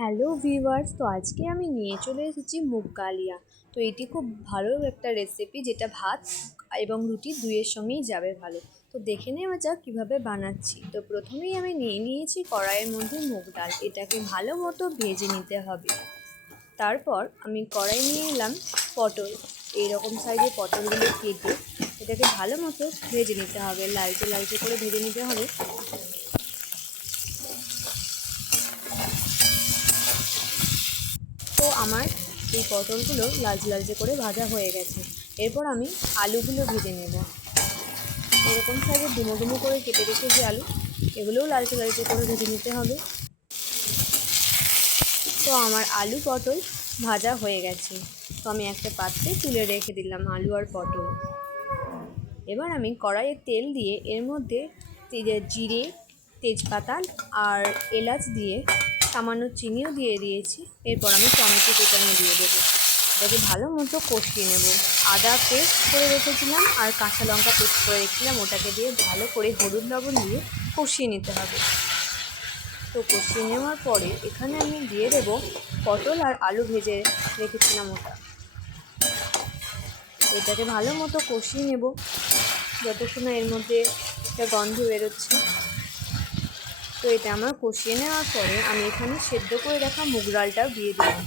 Hello viewers, তো আজকে আমি নিয়ে চলে এসেছি মুগ কালিয়া। তো এটি খুব ভালো একটা রেসিপি, যেটা ভাত এবং রুটি দুইয়ের সঙ্গেই যাবে ভালো। তো দেখে নেওয়া যাক কীভাবে বানাচ্ছি। তো প্রথমেই আমি নিয়ে নিয়েছি কড়াইয়ের মধ্যে মুগ ডাল, এটাকে ভালো মতো ভেজে নিতে হবে। তারপর আমি কড়াই নিয়ে এলাম পটল, এইরকম সাইজের পটলগুলো কেটে এটাকে ভালো মতো ভেজে নিতে হবে, লালচে লালচে করে ভেজে নিতে হবে। তো আমার এই পটলগুলো লালচে লালচে করে ভাজা হয়ে গেছে। এরপর আমি আলুগুলো ভেজে নেব। এরকম সাইজে ডুমো ডুমো করে কেটে রেখেছি আলু, এগুলোও লালচে লালচে করে ভেজে নিতে হবে। তো আমার আলু পটল ভাজা হয়ে গেছে। তো আমি একটা পাত্রে তুলে রেখে দিলাম আলু আর পটল। এবার আমি কড়াইয়ে তেল দিয়ে এর মধ্যে জিরে, তেজপাতা আর এলাচ দিয়ে সামান্য চিনিও দিয়ে দিয়েছি। এরপর আমি টমেটো কুচানো দিয়ে দেবো। এটাকে ভালো মতো কষিয়ে নেব। আদা পেস্ট করে রেখেছিলাম আর কাঁচা লঙ্কা পেস্ট করে রেখেছিলাম, ওটাকে দিয়ে ভালো করে হলুদ লবণ দিয়ে কষিয়ে নিতে হবে। তো কষিয়ে নেওয়ার পরে এখানে আমি দিয়ে দেবো পটল আর আলু ভেজে রেখেছিলাম ওটা। এটাকে ভালো মতো কষিয়ে নেব যতক্ষণ না এর মধ্যে একটা গন্ধ বেরোচ্ছে। তো এটা আমার কষিয়ে নেওয়ার পরে আমি এখানে সেদ্ধ করে রাখা মুগ ডালটাও দিয়ে দিলাম।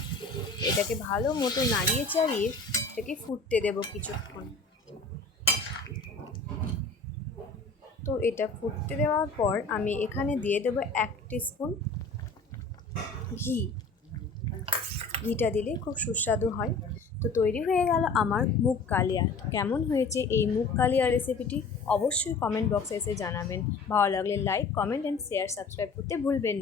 এটাকে ভালো মতো নাড়িয়ে চাড়িয়ে এটাকে ফুটতে দেব কিছুক্ষণ। তো এটা ফুটতে দেওয়ার পর আমি এখানে দিয়ে দেবো 1 টিস্পুন ঘি। ঘিটা দিলে খুব সুস্বাদু হয়। তো তৈরি হয়ে গেল আমার মুগ কালিয়া। কেমন হয়েছে এই মুগ কালিয়া রেসিপিটি অবশ্যই কমেন্ট বক্সে এসে জানাবেন। ভালো লাগলে like, comment and share, subscribe করতে ভুলবেন না।